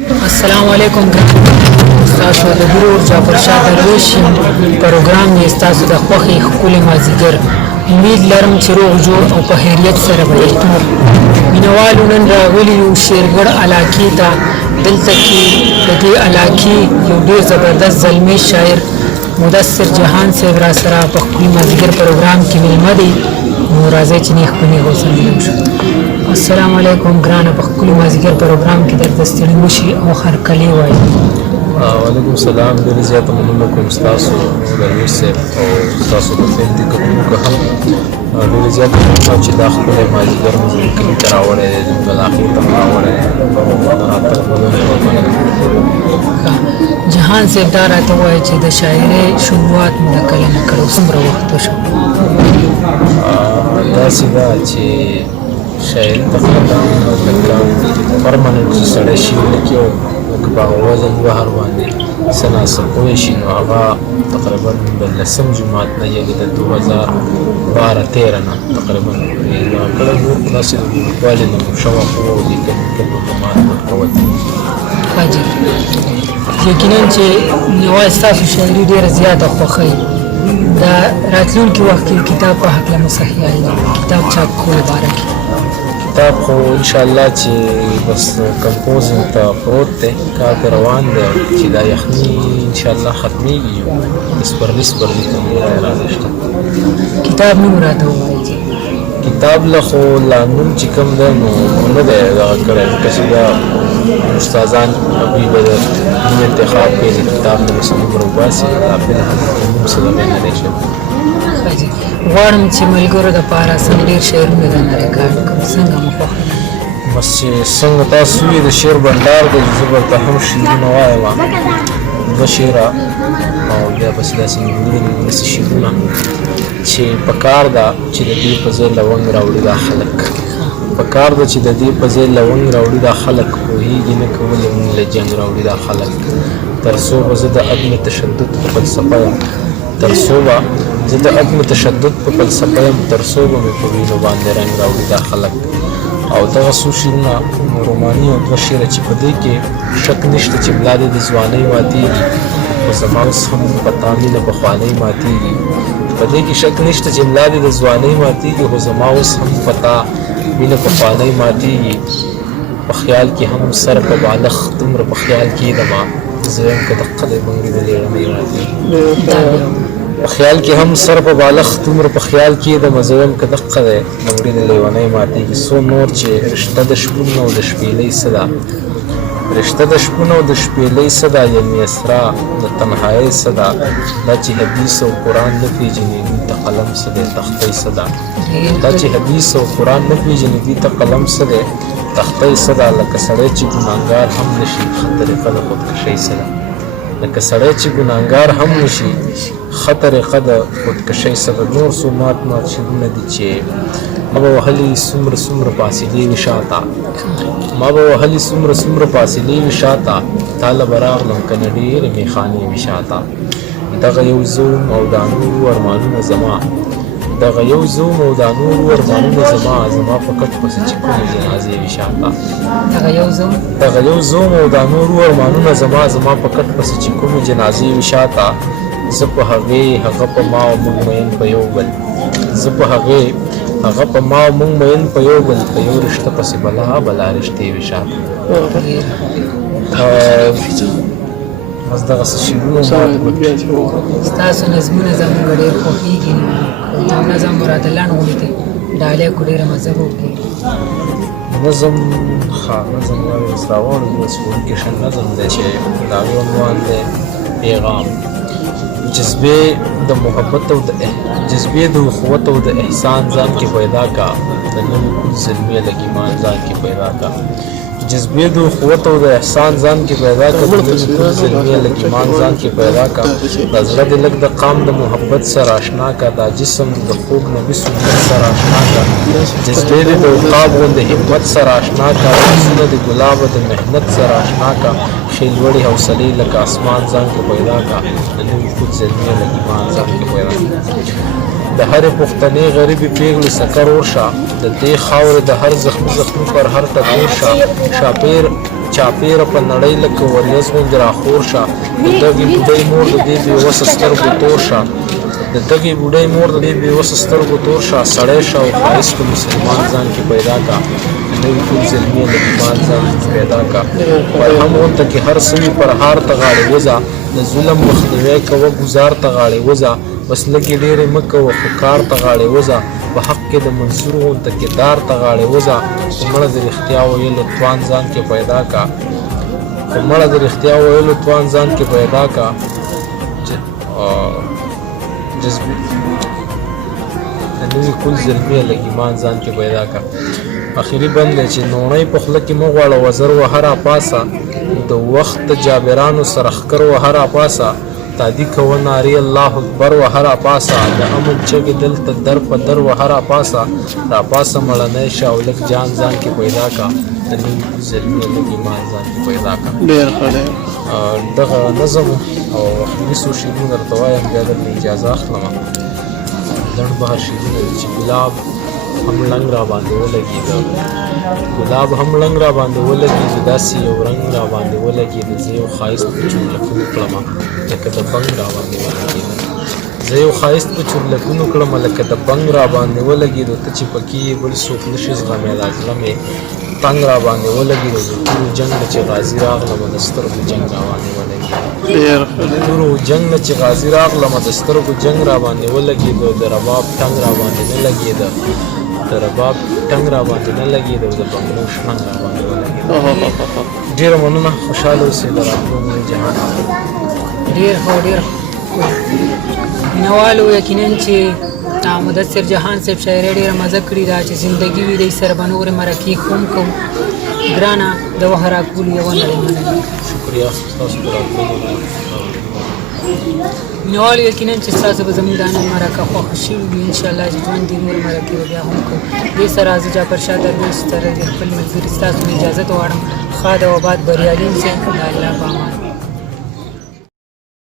السلام علیکم تاسو د ګورو جعفر شاه درویش پروګرام یې تاسو د خوښي خپل مازیګر امید لرم چې روغ جوړ او په خیریت سره وي مینوالو نن راغلي یو شیرګړ علاقې ته دلته کې د دې علاقې یو ډېر زبردست زلمی شاعر مدثر جهان صاحب را سره په خپل مازیګر پروګرام کې ملمه دی نو راځي چې نه خپل غوښتنه وشو السلام علیکم ګرانه په خپل مازیګر پروګرام کې د دستړي مشي او خرکلی وایي وعلیکم السلام ډېر زیاته مننه کوم ستاسو درویش صاحب او ستاسو د فلم د کوونکو هم ډېر زیاته مننه چې دا ښکلی مازیګر مو زموږ کلي ته راوړی دی زموږ علاقې ته مو راوړی دی جهان صاحب دا راته وایي چې د شاعرۍ شروعات مو د کله نه کړو څومره وخت وشو داسې ده چې شاعري تقریبا لکه پرمننټ چې سړی شعر لیکي او لکه په هغه وزن بهر باندې څه ناڅه پوه شي نو هغه تقریبا د 10 جماعت نه یعنې د 2012-13 نه تقریبا کله نور خو داسې د اوږدوالي نه مو شوق و او لیکل ورته مات ورکول یقینا چې یوازې ستاسو شاعري ډېره زیاته خوښوي دا راتلونکي وخت کې کتاب په هکله مو څه خیال دی کتاب چاپ کولو باره کې کتاب خو انشاءالله چې بس کمپوزینګ ته پروت دی کار پرې روان دی چې دا یخني انشاءالله ختمیږي سپرلي ته مې اراده شته کتاب نوم راته ووایي کتاب له خو لا نوم چې کوم دی نو نه دی دغه کړی ځکه چې دا استادان ابي به نوم انتخاب کوي د کتاب د نوم وباسي دا فلحال نوم څه دی نه دی شوی غواړم چې ملګرو دپاره سم ډېر شعرونه درنه ریکارډ کړم څنګه مو خوښوي بس چې څنګه تاسو وي د شعر بنډار دی زه به ورته هم شعرونه وایم 2 شعره او بیا بس داسې نیمګړي داسې شعرونه چې پکار ده چې د دې په ځای لونګ راوړي دا خلک پکار ده چې د دې په ځای لونګ راوړي دا خلک پوهېږي نه کولې مونږ له جنګ راوړي دا خلک تر څو به زه د عدم تشدد په فلسفه یم تر څو به زه د عدم تشدد په فلسفه یم تر څو به مې په وینو باندې رنګ راوړي دا خلک او دغه څو شعرونه روماني او 2 شعره چې په دې کې شک نشته چې ملا دې د ځوانۍ ماتېږي خو زما اوس هم پتا مینه پخوانۍ ماتېږي په دې کې شک نشته چې ملا دې د ځوانۍ ماتېږي خو زما اوس هم پتا مینه پخوانۍ ماتېږي په خیال کې هم سر په بالښت دومره په خیال کې دما زه یم که دقه دی منګړي د لیړمۍ ماتېږي په خیال کې هم سر په بالښت دومره په خیال کې د مزویم که دقه دی منګړي د لیونۍ ماتېږي څو نور چې رشته د شپون او د شپېلۍ څه ده رشته د شپون او د شپېلۍ څه ده یعنې اسرا د تنهایۍ څه ده دا چې حدیث او قرآن نه پېژني دوی ته قلم څه دی تختۍ څه ده دا چې حدیث او قرآن نه پېژني دوی ته قلم څه دی تختۍ څه ده لکه سړی چې ګناهګار هم نه شي ښه طریقه د خودکشۍ څه ده لکه سړی چې ګناهګار هم نه شي ښه طریقه د خودکشۍ څه ده نور څو مات شعرونه دي چې ما به وهلي څومره فاصلې وي شاته ما به وهلي څومره فاصلې وي شاته تاله به راغلم که نه ډېرې میخانې وي شاته دغه یو زوم او دا نورو ارمانونه زما دغه یو زوم او دا نورو ارمانونه زما په کټ پسې چې کومې جنازې وي شاته دغه یو زوم او دا نورو ارمانونه زما په کټ پسې چې کومې جنازې وي شاته زه په هغې هغه په ما او موږ مین په یو بل زه په هغې هغه په ما او موږ مین په یو بل په یو رشته پسې بلا رشتې وي شاته بس دغسې شعرونه ستاسو نظمونه زموږ ډېر خوښېږي یو نظم مو راته لنډ غوندې ډالۍ کو ډېره مزه به وکړي نظم نظم اوس راوړو اوس وړوکی ښه نظم دی چې د هغې عنوان دی پیغام جذبې د محبت او جذبې د اخوت او د احسان ځان کې پیدا کا د نوم کل زلمي لږ ایمان ځان کې پیدا کا جذبې د اخوت او د احسان ځان کې پیدا کا د نوم کل زلمي لږ ایمان ځان کې پیدا کا د زړه دې لږ د قام د محبت سره آشنا کا دا جسم د خوږ نبي سنت سره آشنا کا جذبې دې د عقاب غوندې همت سره آشنا کا رسونه د ګلاب د محنت سره آشنا کا ښې لوړې حوصلې لکه اسمان ځان کې پیدا کا د نوم کل زلمي لږ ایمان ځان کې پیدا کا د هرې پښتنې غریبې پیغلې سکر ورشه د دې خاورې د هر زخمي پر هر ټکور شه چاپېره په نړۍ لکه وریځ غوندې راخور شه د دغې بوډۍ مور د دې بېوسه سترګو تور شه د دغې بوډۍ مور د دې بېوسه سترګو تور شه سړی شه او ښایست مسلمان ځان کې پیدا کا نوي ټول زلمي د ایمان ځان کې پیدا کا فرهنګ غونته کې هر سوي پر هار ته غاړې وځه د ظلم مخنیوی کوه ګزار ته غاړې وځه بس لږې ډېرې مه کوه خو کار ته غاړې وځه په حق کې د منصور غونته کې دار ته غاړې وځه خو مړه د رښتیا ویلو توان ځان کې پیدا کا خو مړه د رښتیا ویلو توان ځان کې پیدا کا جذبې د نوي کل زلمي لږ ایمان ځان کې پیدا کا اخري بند دی چې نوڼۍ په خوله کې مه غواړه وزر وهه راپاسه د وخت د جابرانو سره ښکر وهه راپاسه تادي کوه نارې الله اکبر وهه راپاسه د امن چغې دلته در په در وهه راپاسه مړنی شه او لږ جان ځان کې پیدا کا د نوي کل زلمي لږ ایمان ځان کې پیدا کا دغه نظم او اخري څو شعرونه درته وایم بیا درنه اجازه اخلم لنډ بهر شعرونه دي چې ګلاب هم لنګ را باندې ولګېده ګلاب هم لنګ را باندې ولګېده داسې یو رنګ را باندې ولګېده زه یو ښایست په چورلکونو کړمه لکه د بنګ را باندې ولګېده زه یو ښایست په چورلکونو کړمه لکه د بنګ را باندې ولګېده ته چې پکې یې بل څوک نشي زغمېدای زړه مې تنګ را باندې ولګېده د تورو جنګ نه چې غازي راغلمه د سترګو جنګ را باندې ولګېده د تورو جنګ نه چې غازي راغلمه د سترګو جنګ را باندې ولګېده د رباب ټنګ را باندې نه لګېده د رباب ټنګ را باندې نه لګېده او د بنګلو شرنګ را باندې ولګېده ډېره مننه خوشحاله اوسئ د راتلو نوي جهان ډېر ښه ډېر مینوالو یقینا چې مدثر جهان صاحب شاعري ډېره مزه کړې ده چې زندګي وي دی سره به نورې مرکې خوم کوم ګرانه د وخت راکول یوه نړۍ مننه شکریه ستاسو د راتلو مینوالو یقینا چې ستاسو به زموږ دا نن مرکه خوښه شوې وي انشاءالله چې ژوند دې نورې مرکې به بیا هم کوو دې سره زه جعفرشاه درویش سره د خپل ملګري ستاسو نه اجازت غواړم ښاد او آباد بریالي اوسئ د الله په امان